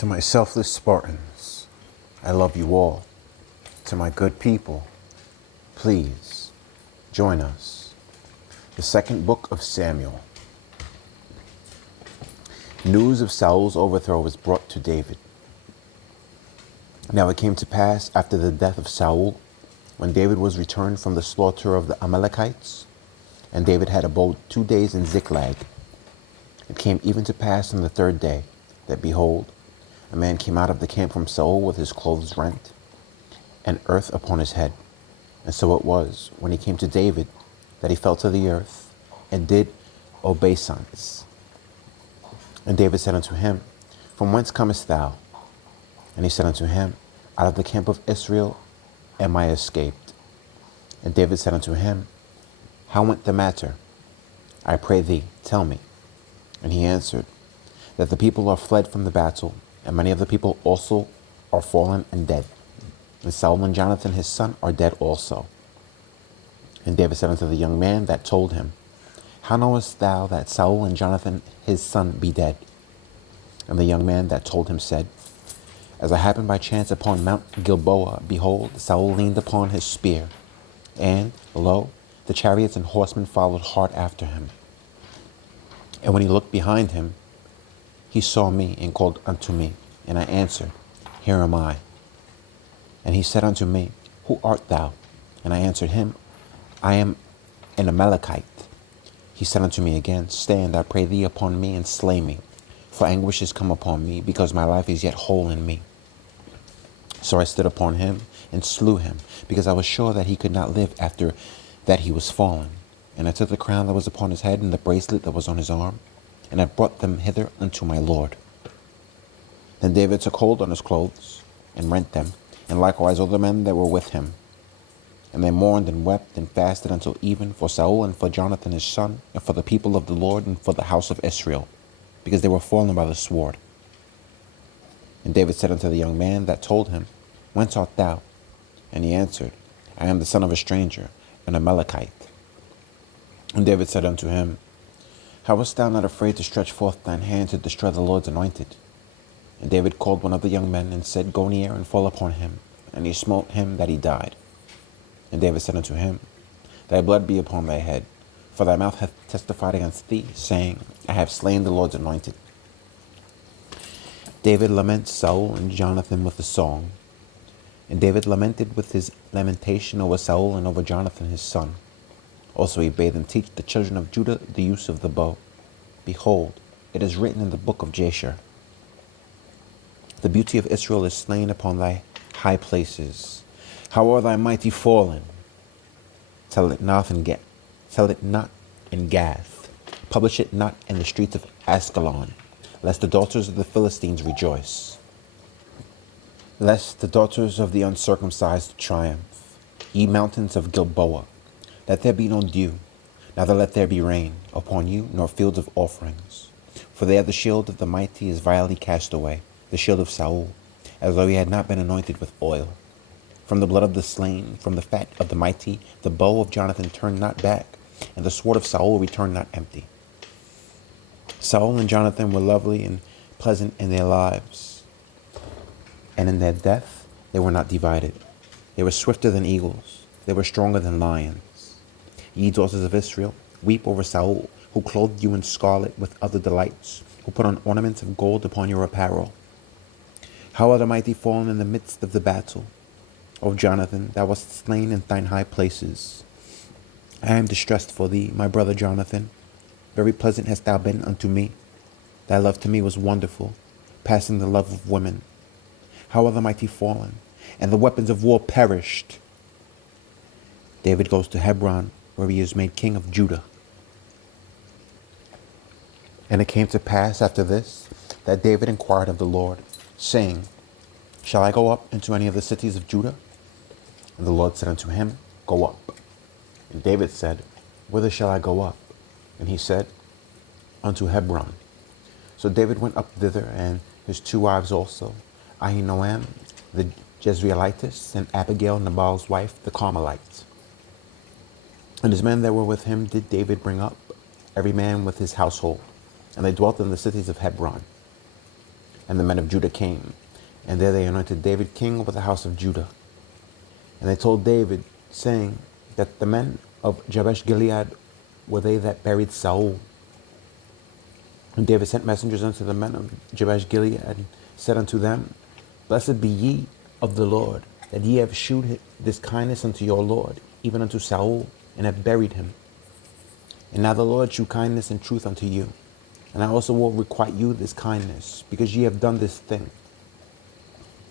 To my selfless Spartans, I love you all. To my good people, please join us. The second book of Samuel. News of Saul's overthrow was brought to David. Now it came to pass after the death of Saul, when David was returned from the slaughter of the Amalekites, and David had abode 2 days in Ziklag. It came even to pass on the third day, that behold, a man came out of the camp from Saul with his clothes rent, and earth upon his head. And so it was, when he came to David, that he fell to the earth, and did obeisance. And David said unto him, From whence comest thou? And he said unto him, Out of the camp of Israel am I escaped. And David said unto him, How went the matter? I pray thee, tell me. And he answered, That the people are fled from the battle, and many of the people also are fallen and dead. And Saul and Jonathan his son are dead also. And David said unto the young man that told him, How knowest thou that Saul and Jonathan his son be dead? And the young man that told him said, As I happened by chance upon Mount Gilboa, behold, Saul leaned upon his spear, and, lo, the chariots and horsemen followed hard after him. And when he looked behind him, he saw me and called unto me, and I answered, Here am I. And he said unto me, Who art thou? And I answered him, I am an Amalekite. He said unto me again, Stand, I pray thee, upon me, and slay me, for anguish is come upon me, because my life is yet whole in me. So I stood upon him, and slew him, because I was sure that he could not live after that he was fallen. And I took the crown that was upon his head, and the bracelet that was on his arm, and I brought them hither unto my Lord. Then David took hold on his clothes, and rent them, and likewise all the men that were with him. And they mourned and wept and fasted until even for Saul and for Jonathan his son, and for the people of the Lord, and for the house of Israel, because they were fallen by the sword. And David said unto the young man that told him, Whence art thou? And he answered, I am the son of a stranger, an Amalekite. And David said unto him, How wast thou not afraid to stretch forth thine hand to destroy the Lord's anointed? And David called one of the young men, and said, Go near and fall upon him. And he smote him that he died. And David said unto him, Thy blood be upon thy head, for thy mouth hath testified against thee, saying, I have slain the Lord's anointed. David laments Saul and Jonathan with a song. And David lamented with his lamentation over Saul and over Jonathan his son. Also he bade them teach the children of Judah the use of the bow. Behold, it is written in the book of Jasher, The beauty of Israel is slain upon thy high places. How are thy mighty fallen? Tell it not in Gath. Publish it not in the streets of Ascalon, lest the daughters of the Philistines rejoice. Lest the daughters of the uncircumcised triumph. Ye mountains of Gilboa, let there be no dew, neither let there be rain upon you, nor fields of offerings. For there the shield of the mighty is vilely cast away, the shield of Saul, as though he had not been anointed with oil. From the blood of the slain, from the fat of the mighty, the bow of Jonathan turned not back, and the sword of Saul returned not empty. Saul and Jonathan were lovely and pleasant in their lives, and in their death they were not divided. They were swifter than eagles, they were stronger than lions. Ye daughters of Israel, weep over Saul, who clothed you in scarlet with other delights, who put on ornaments of gold upon your apparel. How are the mighty fallen in the midst of the battle? O Jonathan, thou wast slain in thine high places. I am distressed for thee, my brother Jonathan. Very pleasant hast thou been unto me. Thy love to me was wonderful, passing the love of women. How are the mighty fallen, and the weapons of war perished? David goes to Hebron, where he is made king of Judah. And it came to pass after this, that David inquired of the Lord, saying, Shall I go up into any of the cities of Judah? And the Lord said unto him, Go up. And David said, Whither shall I go up? And he said, Unto Hebron. So David went up thither, and his 2 wives also, Ahinoam the Jezreelitess, and Abigail Nabal's wife, the Carmelite. And his men that were with him did David bring up, every man with his household. And they dwelt in the cities of Hebron. And the men of Judah came, and there they anointed David king over the house of Judah. And they told David, saying that the men of Jabesh Gilead were they that buried Saul. And David sent messengers unto the men of Jabesh Gilead, and said unto them, Blessed be ye of the Lord, that ye have shewed this kindness unto your Lord, even unto Saul, and have buried him. And now the Lord shew kindness and truth unto you. And I also will requite you this kindness, because ye have done this thing.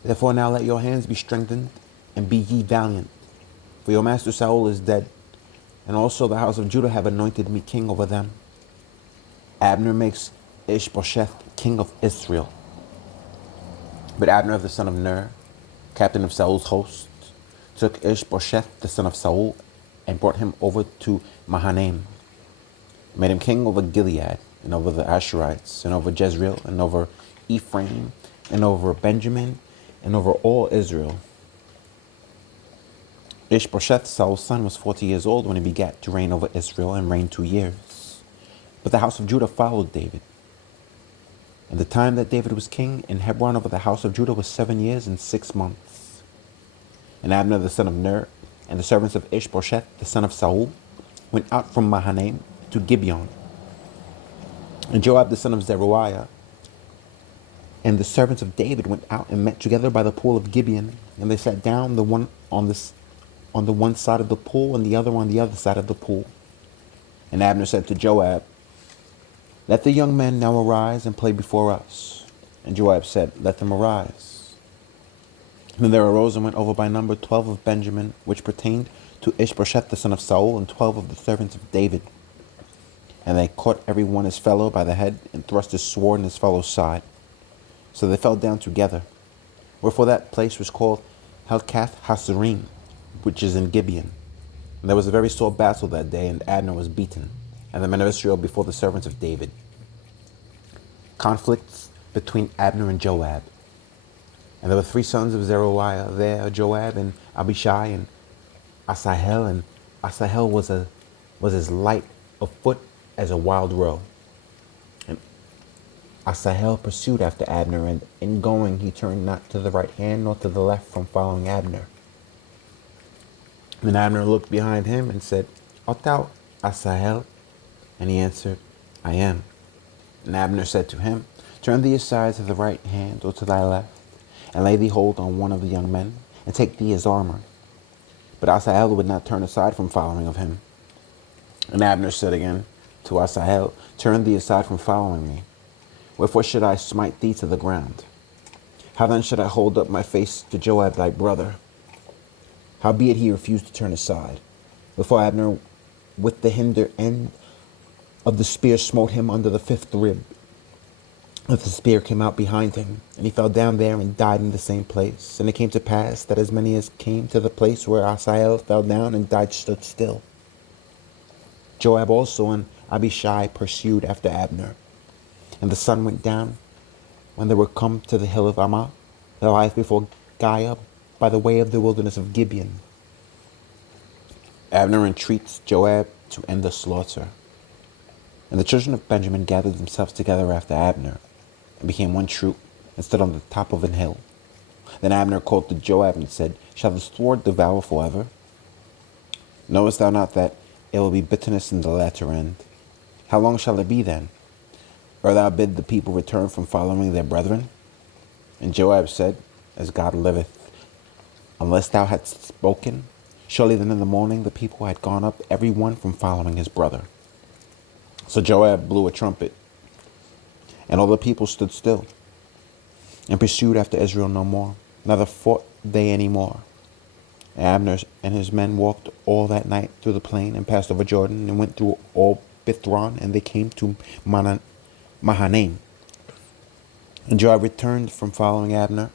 Therefore now let your hands be strengthened, and be ye valiant. For your master Saul is dead, and also the house of Judah have anointed me king over them. Abner makes Ishbosheth king of Israel. But Abner the son of Ner, captain of Saul's host, took Ishbosheth the son of Saul, and brought him over to Mahanaim, made him king over Gilead, and over the Asherites, and over Jezreel, and over Ephraim, and over Benjamin, and over all Israel. Ishbosheth, Saul's son, was 40 years old when he begat to reign over Israel, and reigned 2 years. But the house of Judah followed David. And the time that David was king in Hebron over the house of Judah was 7 years and 6 months. And Abner the son of Ner, and the servants of Ishbosheth the son of Saul, went out from Mahanaim to Gibeon. And Joab the son of Zeruiah and the servants of David went out and met together by the pool of Gibeon, and they sat down, the one on the one side of the pool, and the other on the other side of the pool. And Abner said to Joab, Let the young men now arise and play before us. And Joab said, Let them arise. And there arose and went over by number 12 of Benjamin, which pertained to Ishbosheth the son of Saul, and 12 of the servants of David. And they caught every one his fellow by the head, and thrust his sword in his fellow's side. So they fell down together. Wherefore that place was called Helkath Hasarim, which is in Gibeon. And there was a very sore battle that day, and Abner was beaten, and the men of Israel before the servants of David. Conflicts between Abner and Joab. And there were 3 sons of Zeruiah there, Joab and Abishai and Asahel. And Asahel was as light of foot as a wild roe. And Asahel pursued after Abner, and in going he turned not to the right hand nor to the left from following Abner. And Abner looked behind him and said, Art thou Asahel? And he answered, I am. And Abner said to him, Turn thee aside to the right hand or to thy left, and lay thee hold on one of the young men, and take thee his armor. But Asahel would not turn aside from following of him. And Abner said again to Asahel, Turn thee aside from following me. Wherefore should I smite thee to the ground? How then should I hold up my face to Joab thy brother? Howbeit he refused to turn aside. Wherefore Abner with the hinder end of the spear smote him under the 5th rib. But the spear came out behind him, and he fell down there and died in the same place. And it came to pass that as many as came to the place where Asahel fell down and died stood still. Joab also and Abishai pursued after Abner. And the sun went down when they were come to the hill of Ammah, that lieth before Giah, by the way of the wilderness of Gibeon. Abner entreats Joab to end the slaughter. And the children of Benjamin gathered themselves together after Abner, and became one troop, and stood on the top of an hill. Then Abner called to Joab and said, Shall the sword devour forever? Knowest thou not that it will be bitterness in the latter end? How long shall it be then? Ere thou bid the people return from following their brethren? And Joab said, As God liveth, unless thou hadst spoken, surely then in the morning the people had gone up every one from following his brother. So Joab blew a trumpet, and all the people stood still, and pursued after Israel no more, neither fought they any more. Abner and his men walked all that night through the plain, and passed over Jordan, and went through all Bithron, and they came to Mahanaim. And Joab returned from following Abner,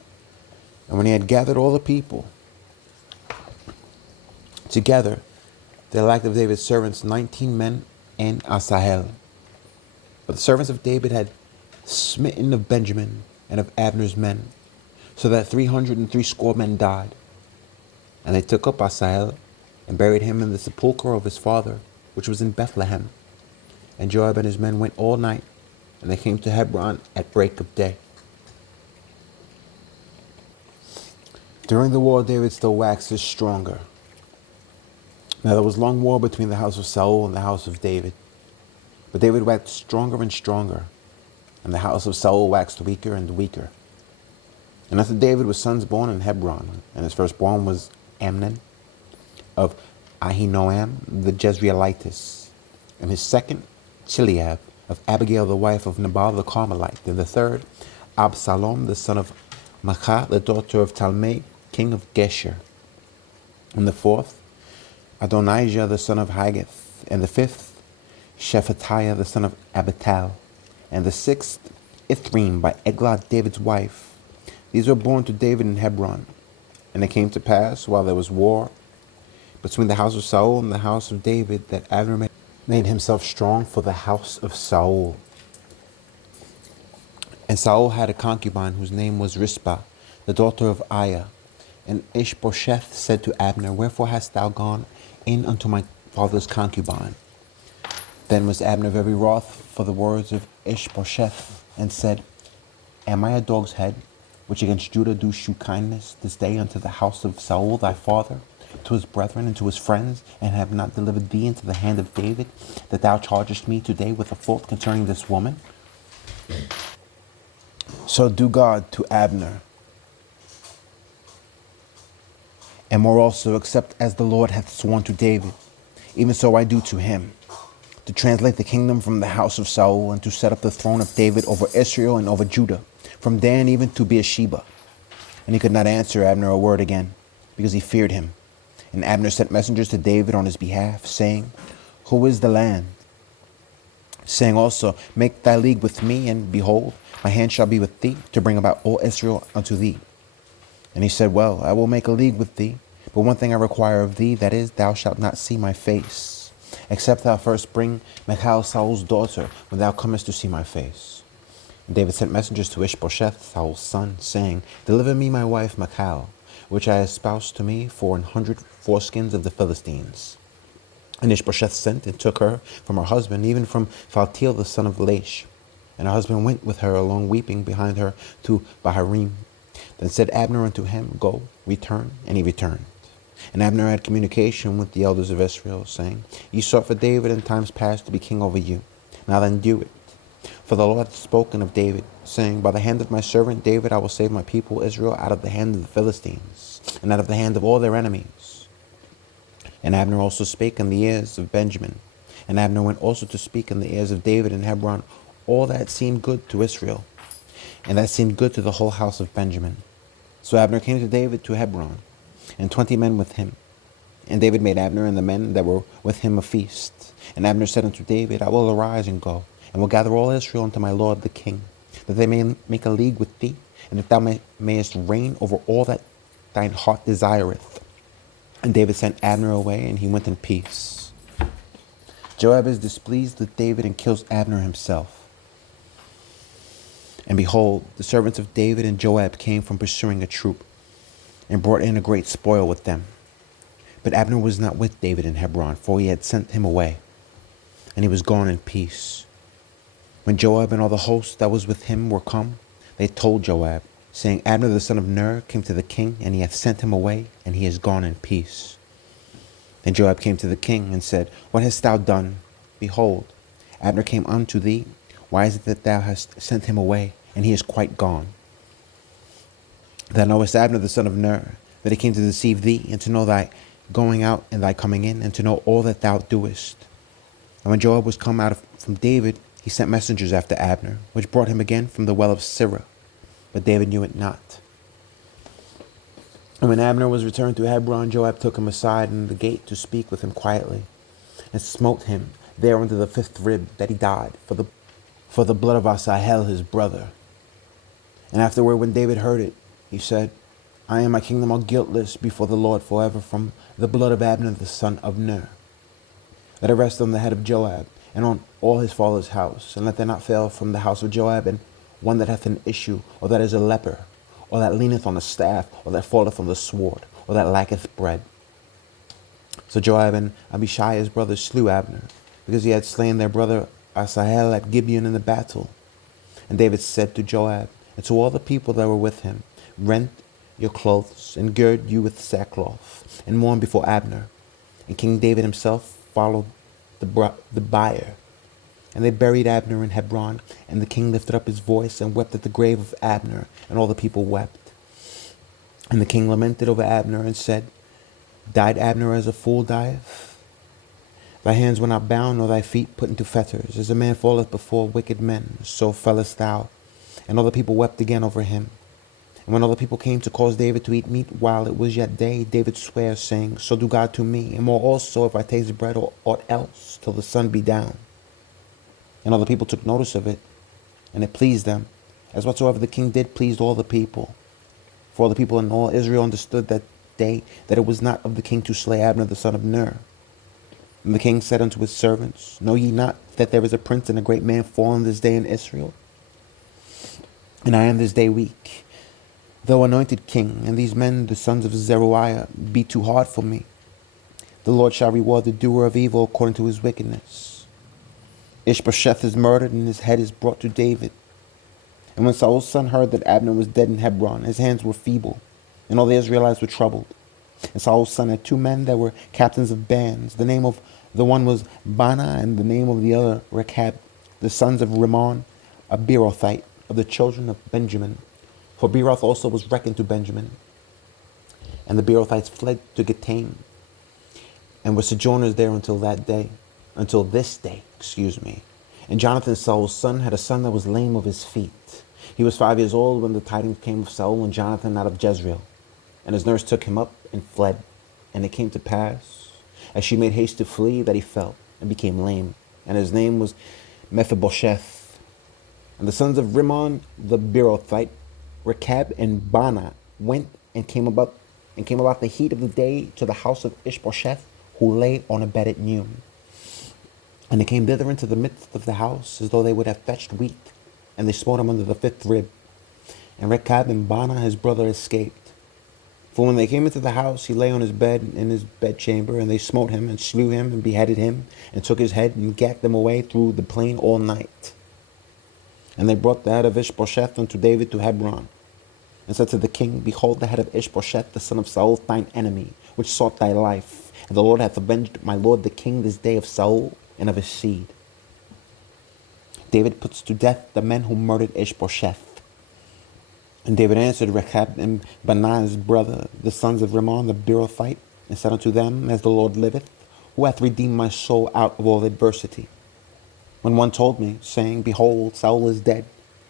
and when he had gathered all the people together, there lacked of David's servants 19 men and Asahel. But the servants of David had smitten of Benjamin and of Abner's men, so that 360 men died. And they took up Asahel and buried him in the sepulchre of his father, which was in Bethlehem. And Joab and his men went all night, and they came to Hebron at break of day. During the war, David still waxes stronger. Now there was long war between the house of Saul and the house of David. But David waxed stronger and stronger, and the house of Saul waxed weaker and weaker. And after David was sons born in Hebron, and his firstborn was Amnon of Ahinoam the Jezreelitess, and his second Chileab of Abigail the wife of Nabal the Carmelite, and the third Absalom the son of Maachah the daughter of Talmai king of Geshur, and the fourth Adonijah the son of Haggith, and the fifth Shephatiah the son of Abital, and the sixth Ithream by Eglah David's wife. These were born to David in Hebron. And it came to pass, while there was war between the house of Saul and the house of David, that Abner made himself strong for the house of Saul. And Saul had a concubine whose name was Rizpah, the daughter of Aiah. And Ishbosheth said to Abner, Wherefore hast thou gone in unto my father's concubine? Then was Abner very wroth for the words of Ishbosheth, and said, Am I a dog's head, which against Judah do shew kindness this day unto the house of Saul thy father, to his brethren and to his friends, and have not delivered thee into the hand of David, that thou chargest me today with a fault concerning this woman? So do God to Abner, and more also, except as the Lord hath sworn to David, even so I do to him, to translate the kingdom from the house of Saul, and to set up the throne of David over Israel and over Judah, from Dan even to Beersheba. And he could not answer Abner a word again, because he feared him. And Abner sent messengers to David on his behalf, saying, Who is the land? Saying also, Make thy league with me, and behold, my hand shall be with thee, to bring about all Israel unto thee. And he said, Well, I will make a league with thee, but one thing I require of thee, that is, thou shalt not see my face, except thou first bring Michal Saul's daughter, when thou comest to see my face. And David sent messengers to Ishbosheth, Saul's son, saying, Deliver me my wife Michal, which I espoused to me for 100 foreskins of the Philistines. And Ishbosheth sent and took her from her husband, even from Phaltiel the son of Laish. And her husband went with her along weeping behind her to Baharim. Then said Abner unto him, Go, return. And he returned. And Abner had communication with the elders of Israel, saying, Ye sought for David in times past to be king over you. Now then do it. For the Lord hath spoken of David, saying, By the hand of my servant David I will save my people Israel out of the hand of the Philistines, and out of the hand of all their enemies. And Abner also spake in the ears of Benjamin. And Abner went also to speak in the ears of David in Hebron all that seemed good to Israel, and that seemed good to the whole house of Benjamin. So Abner came to David to Hebron, and 20 men with him. And David made Abner and the men that were with him a feast. And Abner said unto David, I will arise and go, and will gather all Israel unto my lord the king, that they may make a league with thee, and that thou mayest reign over all that thine heart desireth. And David sent Abner away, and he went in peace. Joab is displeased with David and kills Abner himself. And behold, the servants of David and Joab came from pursuing a troop, and brought in a great spoil with them. But Abner was not with David in Hebron, for he had sent him away, and he was gone in peace. When Joab and all the host that was with him were come, they told Joab, saying, Abner the son of Ner came to the king, and he hath sent him away, and he is gone in peace. Then Joab came to the king, and said, What hast thou done? Behold, Abner came unto thee. Why is it that thou hast sent him away, and he is quite gone? Thou knowest Abner the son of Ner, that he came to deceive thee, and to know thy going out and thy coming in, and to know all that thou doest. And when Joab was come out from David, he sent messengers after Abner, which brought him again from the well of Sirah. But David knew it not. And when Abner was returned to Hebron, Joab took him aside in the gate to speak with him quietly, and smote him there under the 5th rib, that he died for the blood of Asahel his brother. And afterward, when David heard it, he said, I and my kingdom are guiltless before the Lord forever from the blood of Abner the son of Ner. Let it rest on the head of Joab, and on all his father's house, and let there not fail from the house of Joab and one that hath an issue, or that is a leper, or that leaneth on the staff, or that falleth on the sword, or that lacketh bread. So Joab and Abishai his brother slew Abner, because he had slain their brother Asahel at Gibeon in the battle. And David said to Joab and to all the people that were with him, Rend your clothes and gird you with sackcloth and mourn before Abner. And King David himself followed the bier. And they buried Abner in Hebron. And the king lifted up his voice and wept at the grave of Abner. And all the people wept. And the king lamented over Abner and said, Died Abner as a fool dieth? Thy hands were not bound, nor thy feet put into fetters. As a man falleth before wicked men, so fellest thou. And all the people wept again over him. And when all the people came to cause David to eat meat while it was yet day, David sware, saying, So do God to me, and more also if I taste bread or aught else, till the sun be down. And all the people took notice of it, and it pleased them, as whatsoever the king did pleased all the people. For all the people in all Israel understood that day that it was not of the king to slay Abner the son of Ner. And the king said unto his servants, Know ye not that there is a prince and a great man fallen this day in Israel? And I am this day weak, though anointed king, and these men, the sons of Zeruiah, be too hard for me. The Lord shall reward the doer of evil according to his wickedness. Ishbosheth is murdered, and his head is brought to David. And when Saul's son heard that Abner was dead in Hebron, his hands were feeble, and all the Israelites were troubled. And Saul's son had two men that were captains of bands. The name of the one was Baanah, and the name of the other Rechab, the sons of Rimmon, a Beerothite, of the children of Benjamin. For Beeroth also was reckoned to Benjamin. And the Beerothites fled to Gitaim, and were sojourners there until this day. And Jonathan, Saul's son, had a son that was lame of his feet. He was 5 years old when the tidings came of Saul and Jonathan out of Jezreel. And his nurse took him up and fled. And it came to pass, as she made haste to flee, that he fell and became lame. And his name was Mephibosheth. And the sons of Rimmon the Beerothite, Rechab and Baanah, went and came about the heat of the day to the house of Ishbosheth, who lay on a bed at noon. And they came thither into the midst of the house, as though they would have fetched wheat. And they smote him under the fifth rib. And Rechab and Baanah his brother escaped. For when they came into the house, he lay on his bed in his bedchamber, and they smote him, and slew him, and beheaded him, and took his head, and gagged him away through the plain all night. And they brought the head of Ishbosheth unto David to Hebron, and said to the king, Behold the head of Ishbosheth, the son of Saul, thine enemy, which sought thy life. And the Lord hath avenged my lord the king this day of Saul and of his seed. David puts to death the men who murdered Ishbosheth. And David answered Rechab and Baanah his brother, the sons of Rimmon the Beerothite, and said unto them, As the Lord liveth, who hath redeemed my soul out of all adversity. When one told me, saying, Behold, Saul is dead,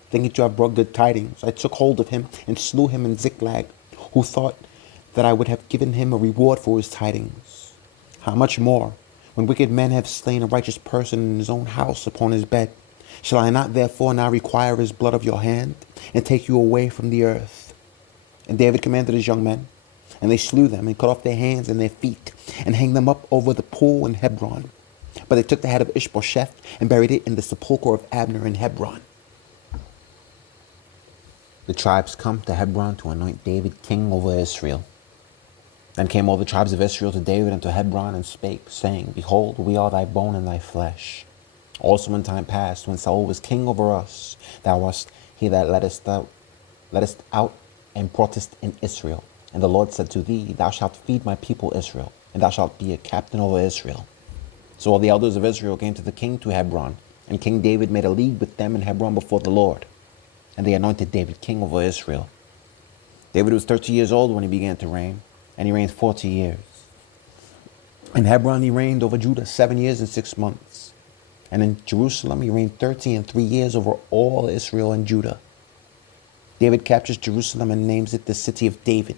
thinking to have brought good tidings, I took hold of him and slew him in Ziklag, who thought that I would have given him a reward for his tidings. How much more, when wicked men have slain a righteous person in his own house upon his bed? Shall I not therefore now require his blood of your hand, and take you away from the earth? And David commanded his young men, and they slew them, and cut off their hands and their feet, and hanged them up over the pool in Hebron. But they took the head of Ishbosheth, and buried it in the sepulchre of Abner in Hebron. The tribes come to Hebron to anoint David king over Israel. Then came all the tribes of Israel to David and to Hebron, and spake, saying, Behold, we are thy bone and thy flesh. Also in time past, when Saul was king over us, thou wast he that leddest out and broughtest in Israel. And the Lord said to thee, Thou shalt feed my people Israel, and thou shalt be a captain over Israel. So all the elders of Israel came to the king to Hebron, and King David made a league with them in Hebron before the Lord. And they anointed David king over Israel. David was 30 years old when he began to reign, and he reigned 40 years. In Hebron he reigned over Judah 7 years and 6 months. And in Jerusalem he reigned 30 and 3 years over all Israel and Judah. David captures Jerusalem and names it the city of David.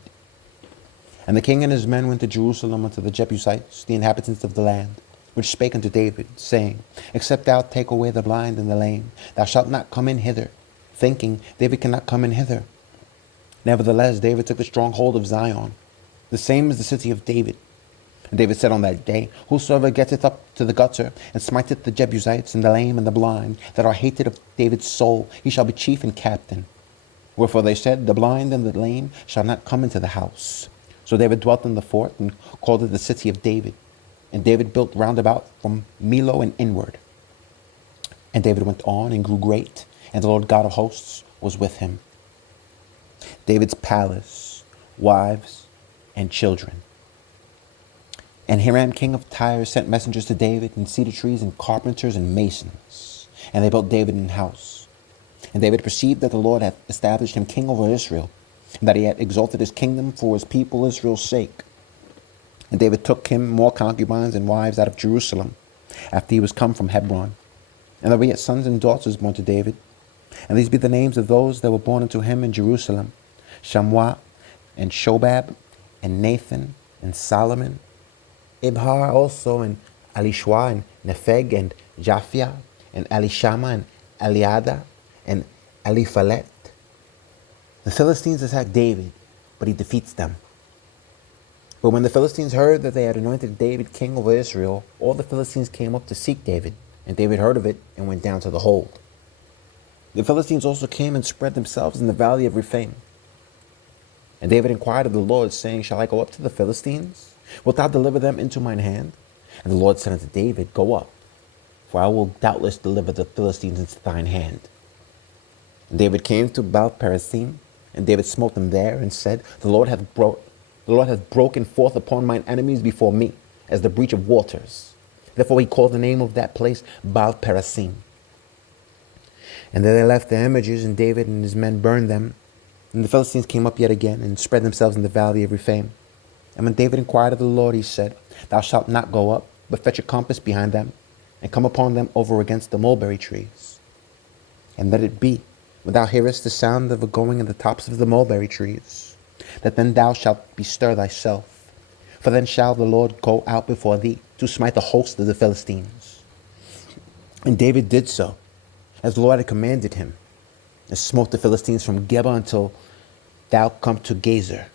And the king and his men went to Jerusalem unto the Jebusites, the inhabitants of the land, which spake unto David, saying, Except thou take away the blind and the lame, thou shalt not come in hither, thinking, David cannot come in hither. Nevertheless, David took the stronghold of Zion, the same as the city of David. And David said on that day, Whosoever getteth up to the gutter, and smiteth the Jebusites, and the lame, and the blind, that are hated of David's soul, he shall be chief and captain. Wherefore they said, The blind and the lame shall not come into the house. So David dwelt in the fort, and called it the city of David. And David built round about from Millo and inward. And David went on and grew great, and the Lord God of hosts was with him. David's palace wives, and children. And Hiram, king of Tyre, sent messengers to David, and cedar trees, and carpenters, and masons. And they built David an house. And David perceived that the Lord had established him king over Israel, and that he had exalted his kingdom for his people Israel's sake. And David took him more concubines and wives out of Jerusalem, after he was come from Hebron. And there were yet sons and daughters born to David. And these be the names of those that were born unto him in Jerusalem: Shammua, and Shobab, and Nathan, and Solomon, Ibhar also, and Elishua, and Nepheg, and Japhia, and Elishama, and Eliada, and Eliphalet. The Philistines attack David, but he defeats them. But when the Philistines heard that they had anointed David king over Israel, all the Philistines came up to seek David, and David heard of it and went down to the hold. The Philistines also came and spread themselves in the valley of Rephaim. And David inquired of the Lord, saying, Shall I go up to the Philistines? Wilt thou deliver them into mine hand? And the Lord said unto David, Go up, for I will doubtless deliver the Philistines into thine hand. And David came to Baal-perazim, and David smote them there, and said, The Lord hath broken forth upon mine enemies before me, as the breach of waters. Therefore he called the name of that place Baal-perazim. And there they left their images, and David and his men burned them. And the Philistines came up yet again, and spread themselves in the valley of Rephaim. And when David inquired of the Lord, he said, Thou shalt not go up, but fetch a compass behind them, and come upon them over against the mulberry trees. And let it be, when thou hearest the sound of a going in the tops of the mulberry trees, that then thou shalt bestir thyself. For then shall the Lord go out before thee, to smite the host of the Philistines. And David did so, as the Lord had commanded him, and smote the Philistines from Geba until thou come to Gazer.